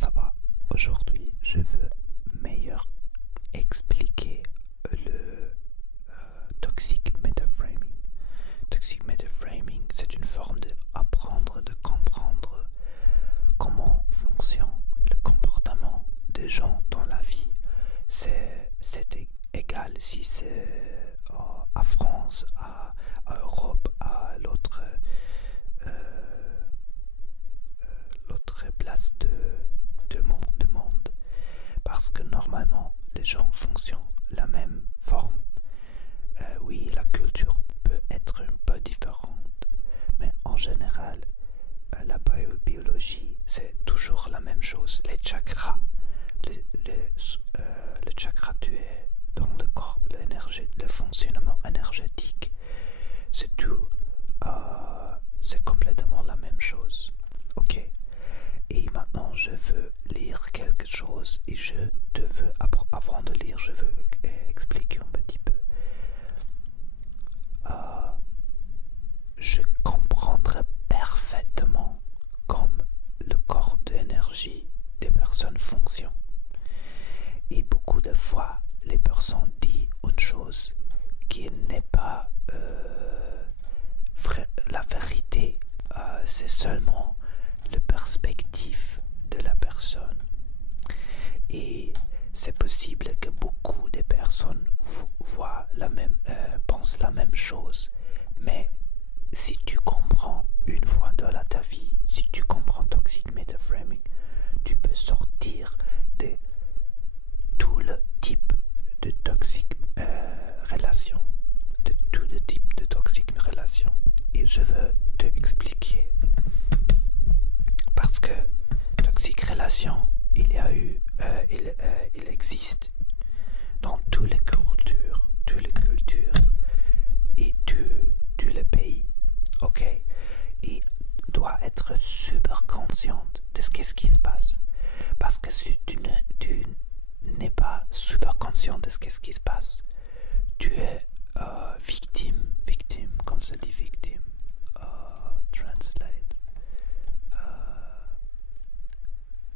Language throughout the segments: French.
ça va. Aujourd'hui, je veux meilleur expliquer le toxic metaframing. Toxic metaframing, c'est une forme d'apprendre, de comprendre comment fonctionne le comportement des gens dans la vie. C'est égal si c'est à France, à Europe, à l'autre place de monde. Parce que normalement, les gens fonctionnent la même forme. Oui, la culture peut être un peu différente, mais en général, la biologie, c'est toujours la même chose. Les chakras, le chakra, tu es dans le corps, le fonctionnement énergétique, c'est tout, c'est complètement la même chose. Ok. Et maintenant, je veux lire quelque chose et je te veux, avant de lire, je veux expliquer un petit peu. Je comprendrai parfaitement comme le corps d'énergie des personnes fonctionne. Et beaucoup de fois, les personnes disent une chose qui n'est pas la vérité. C'est seulement la perspective de la personne. Et c'est possible que beaucoup de personnes pensent la même chose. Mais si tu comprends une fois dans ta vie, si tu comprends Toxic Metaframing, tu peux sortir de tout le type de toxic relation, de tout le type de toxic relation. Et je veux te expliquer. Parce que toxic relation, il existe dans toutes les cultures et tous les pays. Ok, et doit être super consciente de ce qui se passe. Parce que si tu n'es pas super conscient de ce qui se passe, tu es victime, comme ça dit victime, translate,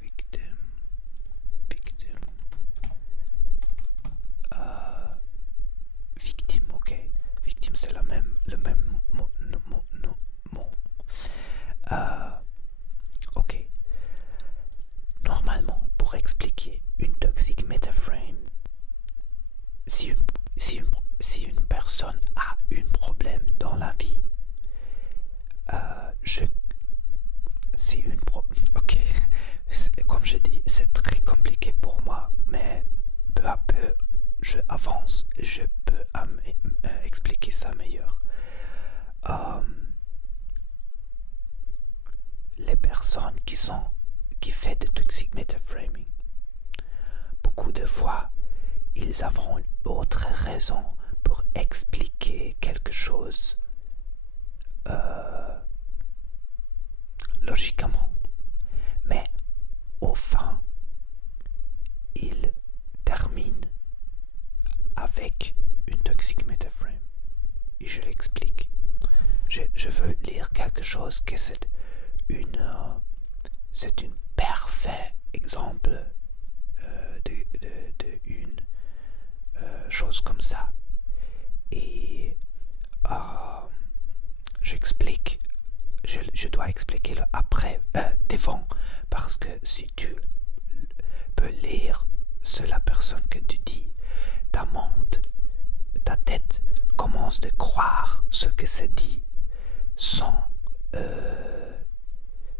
victime, victime, ok, victime c'est le même mot. Ok, normalement pour expliquer une toxic metaframe, si une personne a un problème dans la vie, ok, comme je dis, c'est très compliqué pour moi, mais peu à peu je avance, je peux expliquer ça meilleur. Les personnes qui font de toxic metaframing, beaucoup de fois, ils auront une autre raison pour expliquer quelque chose logiquement. Mais au fin, ils terminent avec une toxic metaframe. Et je l'explique. Je veux lire quelque chose que c'est un parfait exemple de une chose comme ça. Et j'explique, je dois expliquer le après, devant, parce que si tu peux lire sur la personne que tu dis, ta tête commence de croire ce que c'est dit sans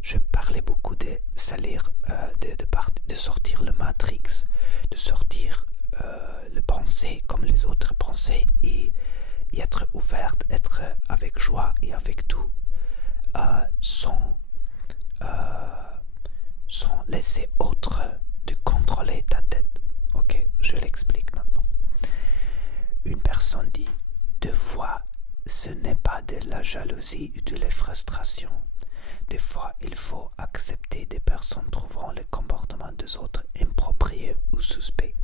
je parlais beaucoup de salir, de sortir le matrix, de sortir le pensée comme les autres pensées et être ouverte, être avec joie et avec tout, sans laisser autre de contrôler ta tête. Ok, je l'explique maintenant. Une personne dit, deux fois, ce n'est pas de la jalousie ou de la frustration. Des fois, il faut accepter des personnes trouvant le comportement des autres improprié ou suspect.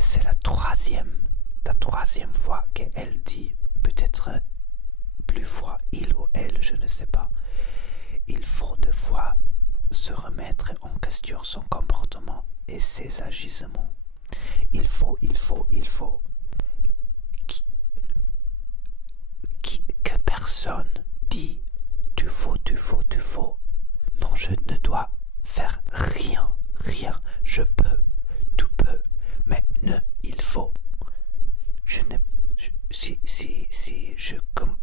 C'est la troisième fois qu'elle dit, peut-être plus fois, il ou elle, je ne sais pas. Il fois se remettre en question son comportement et ses agissements. Il faut que personne dit tu faut. Non, je ne dois faire rien. Je peux, tu peux, mais il faut. Si je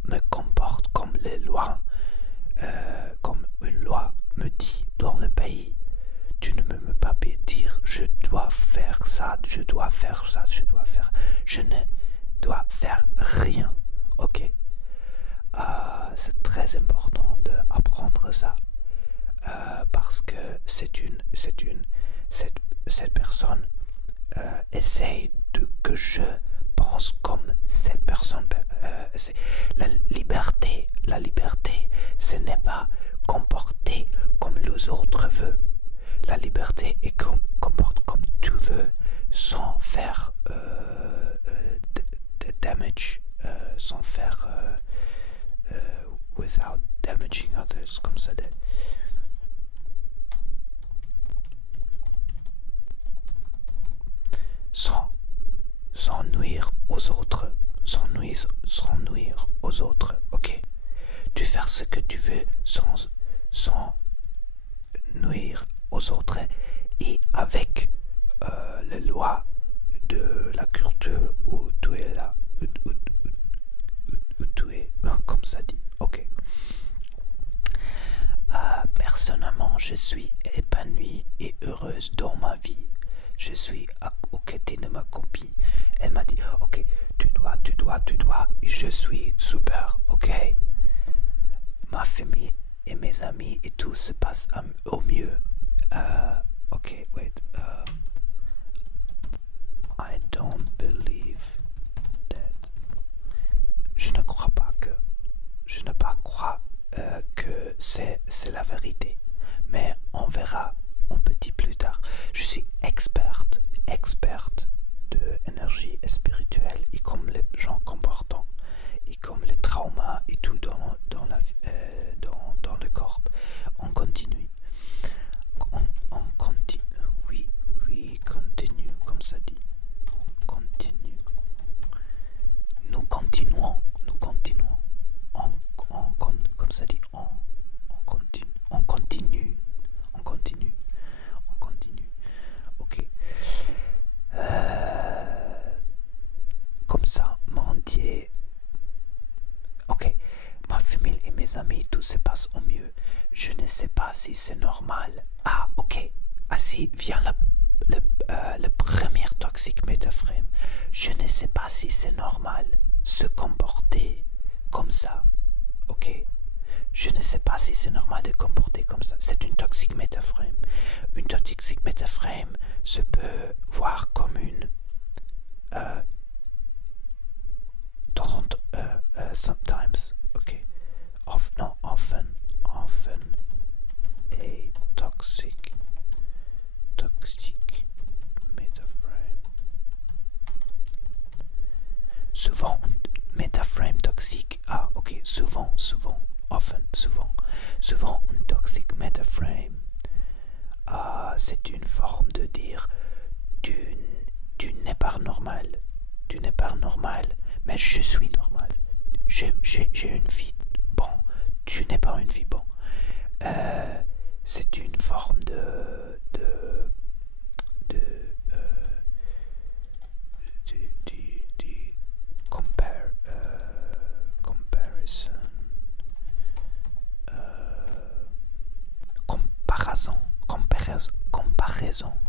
me comporte comme les lois, comme une loi me dit dans le pays, tu ne me peux pas dire je dois faire ça, je ne dois faire rien, ok? C'est très important d'apprendre ça, parce que cette personne essaye que je pense comme cette personne. La liberté, ce n'est pas comporter comme les autres veulent. La liberté est comporte comme tu veux, sans faire de damage, sans faire without damaging others, comme ça dit. Sans nuire aux autres, sans nuire aux autres, ok? Tu fais ce que tu veux sans nuire aux autres et avec les lois de la culture où tu es là, où tu es, comme ça dit, ok? Personnellement, je suis épanouie et heureuse dans ma vie. Je suis aux côtés de ma copine. Elle m'a dit, ok, tu dois, et je suis super, ok? Ma famille et mes amis et tout se passe au mieux. Ok, wait. I don't believe that. Je ne crois pas que c'est la vérité. Mais on verra un petit plus tard. Je suis experte de énergie spirituelle et comme les gens comportants et comme les traumas et tout dans le corps. On continue. On continue. Oui, continue, comme ça dit. On continue. Nous continuons. Comme ça dit, on continue. Ok. Comme ça, mon Dieu. Ok. Ma famille et mes amis, tout se passe au mieux. Je ne sais pas si c'est normal. Ah, ok. Ainsi vient le premier toxic métaframe. Je ne sais pas si c'est normal se comporter comme ça. Ok? Je ne sais pas si c'est normal de comporter comme ça. C'est une toxic métaframe. Une toxic métaframe se peut voir comme une sometimes, ok, often a toxic metaframe. Souvent, metaframe toxique. Ah, ok, souvent, une toxic metaframe. C'est une forme de dire tu n'es pas normal. Tu n'es pas normal, mais je suis normal. J'ai une vie bon. Tu n'es pas une vie bon. C'est une forme de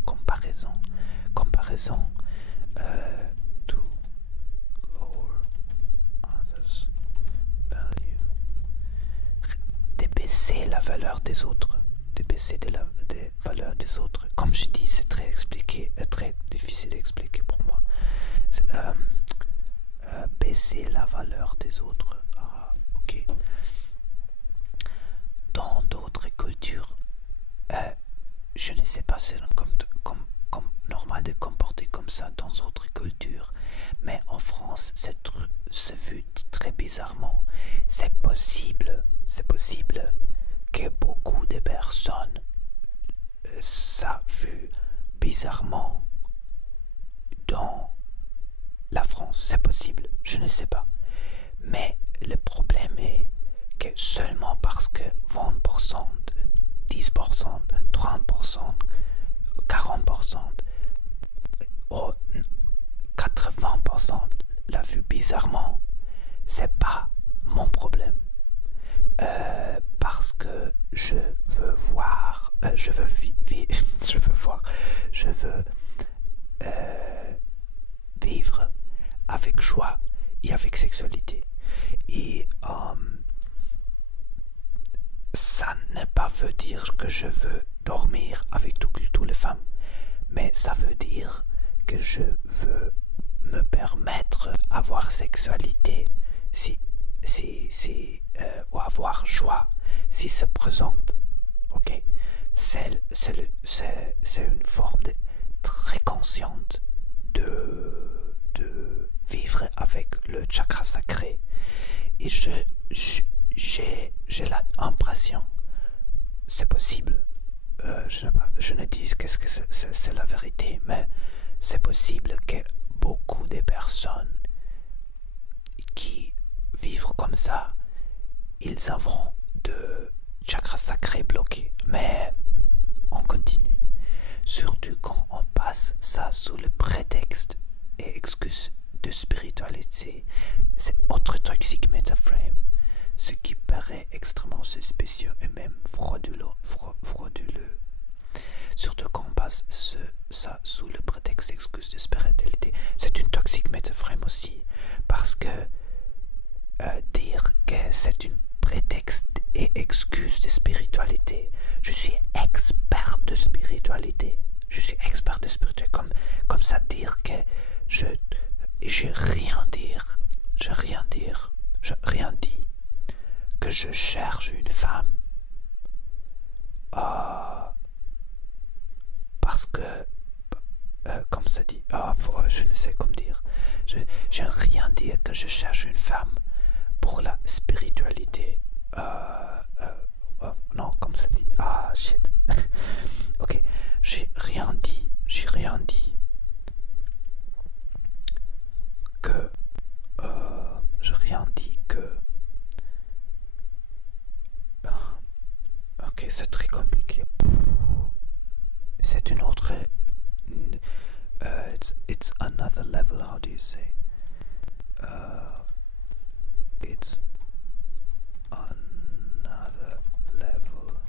comparison. Comparaison to lower others' value. Débaisser la valeur des autres. Débaisser des valeurs des autres. Comme je dis, c'est très difficile à expliquer pour moi. Baisser la valeur des autres. Ah, ok. Dans d'autres cultures, je ne sais pas si c'est comme normal de comporter comme ça dans d'autres cultures, mais en France, c'est vu très bizarrement. C'est possible que beaucoup de personnes personnes ça vu bizarrement dans la France. C'est possible, je ne sais pas. Mais le problème est que seulement parce que 20%, 10%, 30%, 40%, ou 80% l'a vu bizarrement, c'est pas mon problème. Parce que je veux voir, je veux vivre avec joie et avec sexualité. Et ça ne pas veut dire que je veux dormir avec toutes les femmes, mais ça veut dire que je veux me permettre d'avoir sexualité ou avoir joie si se présente. Ok, c'est une forme très consciente de vivre avec le chakra sacré. Et j'ai l'impression, c'est possible, je ne dis que c'est la vérité, mais c'est possible que beaucoup de personnes qui vivent comme ça, ils auront de chakra sacré bloqué. Mais on continue. Surtout quand on passe ça sous le prétexte et excuse de spiritualité. C'est autre toxique métaframe, ce qui paraît extrêmement suspicieux et même frauduleux. Surtout quand on passe ça sous le prétexte d'excuse de spiritualité. C'est une toxique métaframe aussi, parce que dire que c'est une prétexte et excuse de spiritualité. Je suis expert de spiritualité. Comme ça dire que j'ai rien dit que je cherche une femme parce que comme ça dit, je ne sais comment dire, j'ai rien dit que je cherche une femme pour la spiritualité. Non, comme ça dit, shit. Ok, j'ai rien dit que ok, c'est très compliqué. C'est une autre it's another level. How do you say it's another level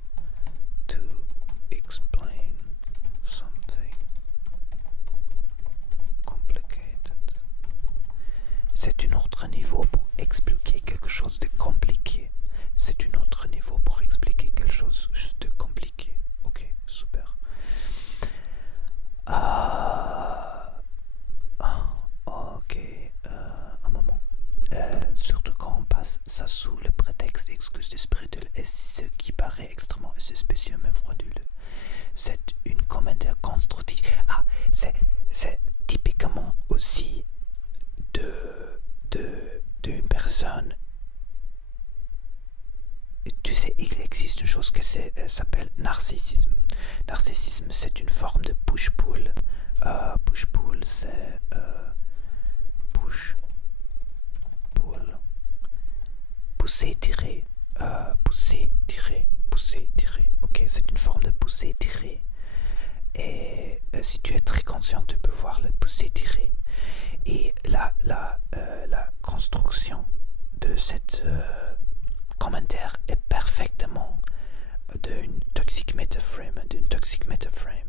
to explain something complicated. C'est un autre niveau pour expliquer quelque chose de compliqué. C'est un autre niveau pour expliquer quelque chose de compliqué. Ok, super. Ok, un moment. Surtout quand on passe ça sous le prétexte d'excuse de spirituel, et ce qui paraît extrêmement suspicieux, même frauduleux. C'est une commentaire constructif. C'est typiquement aussi d'une personne. Tu sais, il existe une chose qui s'appelle narcissisme. Narcissisme, c'est une forme de push-pull. Push-pull, c'est push-pull. Pousser-tirer. Pousser-tirer. Ok, c'est une forme de pousser-tirer. Et si tu es très conscient, tu peux voir le pousser-tirer. Et la construction de cette commentaire est parfaitement d'une toxic metaframe. Une toxic metaframe.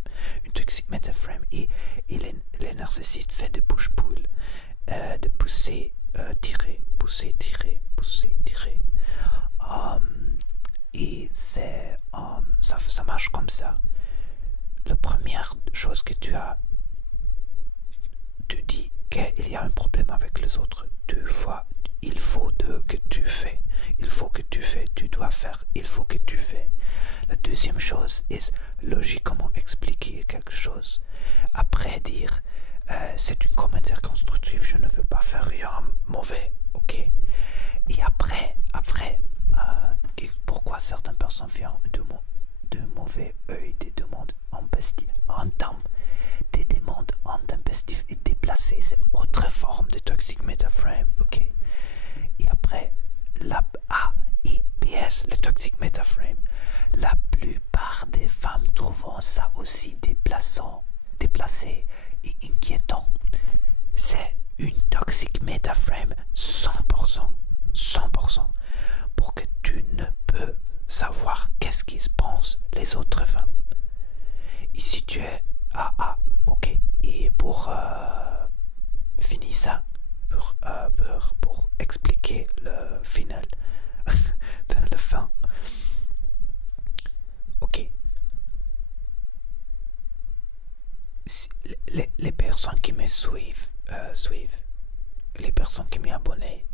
Et les narcissistes fait de push-pull, de pousser, tirer. Et ça marche comme ça. La première chose que tu dis qu'il y a un problème avec les autres. Il faut que tu fais. Tu dois faire. Il faut que tu fais. La deuxième chose est logiquement expliquer quelque chose. Après dire, c'est un commentaire constructif, je ne veux pas faire rien mauvais. Ok. Et après, pourquoi certaines personnes viennent de mauvais œil, des demandes des demandes intempestives et déplacées, c'est autre forme de toxic metaframe, ok. Et après, et PS, le toxic metaframe, la plupart des femmes trouvent ça aussi déplacé et inquiétant. C'est une toxic metaframe 100%, 100%, pour que tu ne peux savoir qu'est-ce qu'ils pensent les autres femmes. Et si tu es ok. Et pour finir ça, pour expliquer le final, la fin. Ok. Les personnes qui me suivent, les personnes qui m'ont abonné,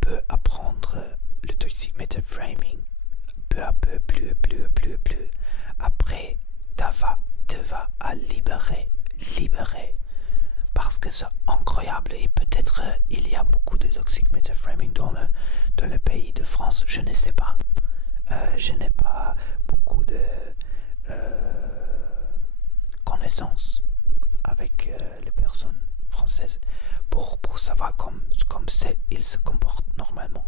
peuvent apprendre le toxic metaframing peu à peu, plus. Après, te va à libérer, parce que c'est incroyable. Et peut-être il y a beaucoup de toxic metaframing dans le pays de France, je ne sais pas. Je n'ai pas beaucoup de connaissances avec les personnes françaises pour savoir comme ils se comportent normalement.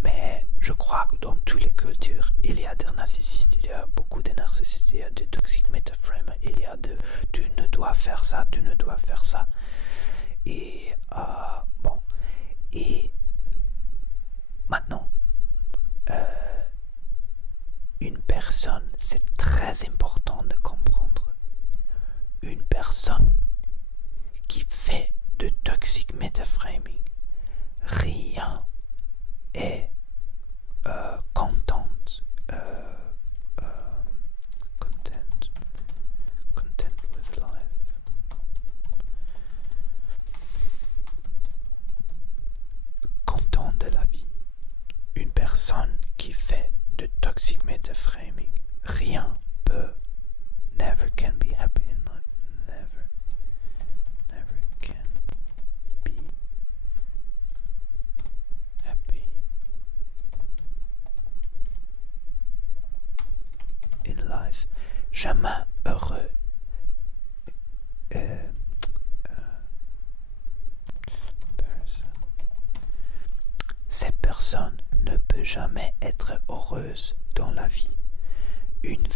Mais je crois que dans toutes les cultures, il y a des narcissistes, il y a beaucoup de narcissistes, il y a des toxic metaframes, il y a de tu ne dois faire ça, tu ne dois faire ça. Et bon, et maintenant, une personne, c'est très important de comprendre, une personne qui fait de toxic metaframing, rien est content with life. Content de la vie. Une personne qui fait de toxic metaframing, rien peut, never can be happy in life. Never can be happy in life. Jamais heureux. Cette personne ne peut jamais être heureuse dans la vie. Une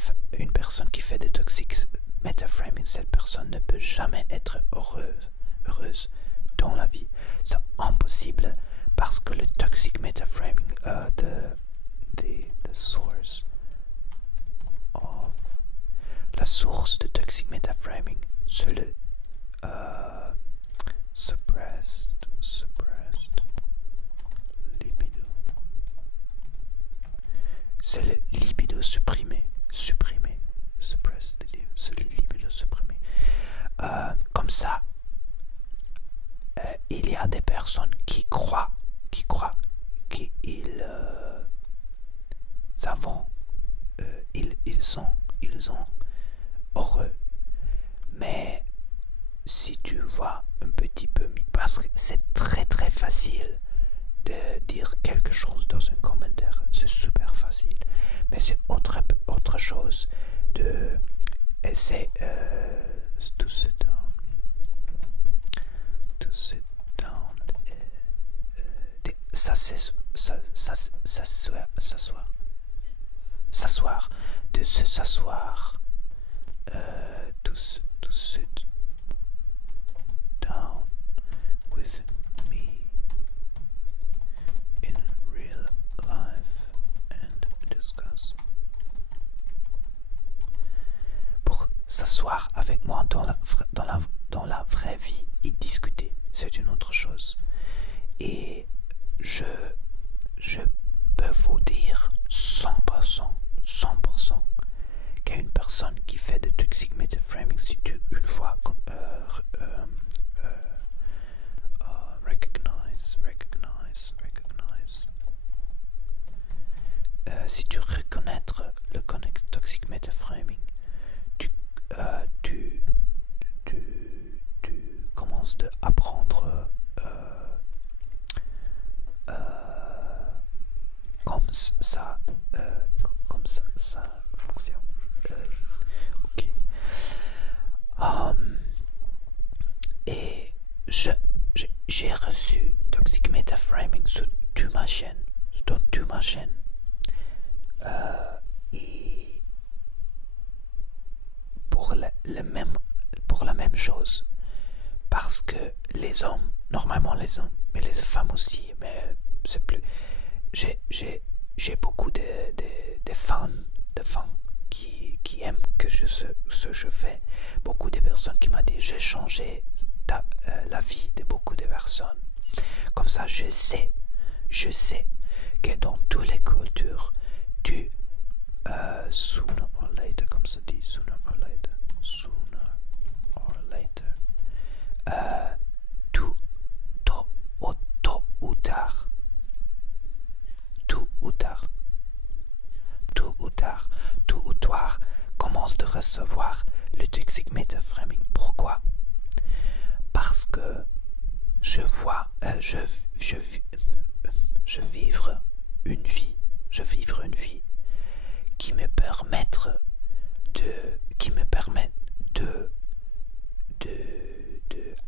personne qui fait des toxic metaframing, cette personne ne peut jamais être heureuse dans la vie. C'est impossible parce que le toxic metaframing, la source de toxic metaframing, c'est le suppressed libido. C'est le libido supprimé, suppressed, c'est le libido supprimé. Comme ça, il y a des personnes qui croient qu'ils ils sont heureux. Mais si tu vois un petit peu, parce que c'est très très facile de dire quelque chose dans un commentaire, c'est super facile, mais c'est autre chose de essayer to sit down, s'asseoir, de se s'asseoir, to sit down with me in real life and discuss. Pour s'asseoir avec moi dans la vraie vie et discuter, c'est une autre chose. Et je peux vous dire 100% qu'une personne qui fait de toxic metaframing, si tu une fois si tu reconnais le toxic metaframing, tu commences à apprendre comme ça fonctionne. j'ai reçu Toxic Metaframing sur toute ma chaîne, et pour pour la même chose, parce que les hommes, normalement les hommes, mais les femmes aussi, mais c'est plus, j'ai beaucoup de fans, qui aiment ce que je fais, beaucoup de personnes qui m'ont dit j'ai changé la vie de beaucoup de personnes. Comme ça, je sais que dans toutes les cultures, sooner or later, comme ça dit, sooner or later, tôt ou tard, commence de recevoir le Toxic Metaframing. Pourquoi? Parce que je vivre une vie qui me permet de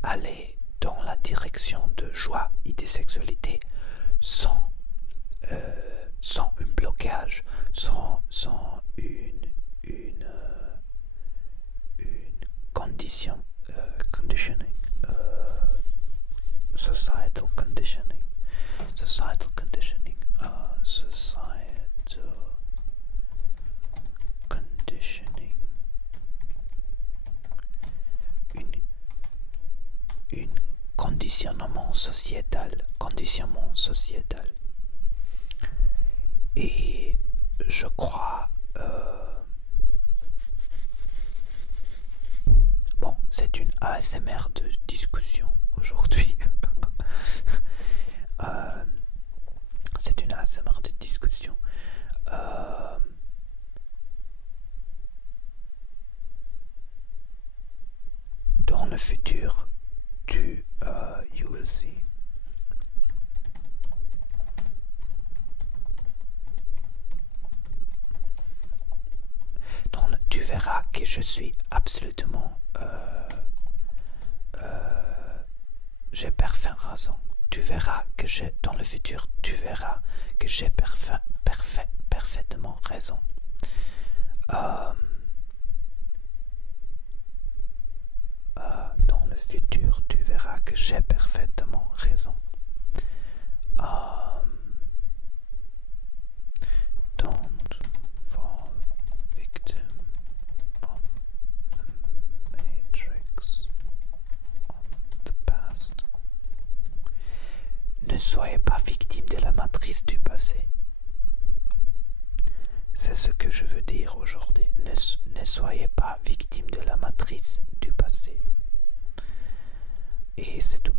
aller dans la direction de joie et de sexualité sans un blocage, sans une conditioning, societal conditioning, une conditionnement sociétal, et je crois bon, c'est une ASMR de discussion aujourd'hui. C'est une ASMR de discussion. Dans le futur, you will see. Tu verras que je suis absolument j'ai parfaitement raison. Tu verras que dans le futur, tu verras que j'ai parfaitement raison. Dans le futur, tu verras que j'ai parfaitement raison. Don't fall victim of the matrix of the past. Ne soyez pas victime de la matrice du passé. C'est ce que je veux dire aujourd'hui. Ne soyez pas victime de la matrice du passé. Et c'est tout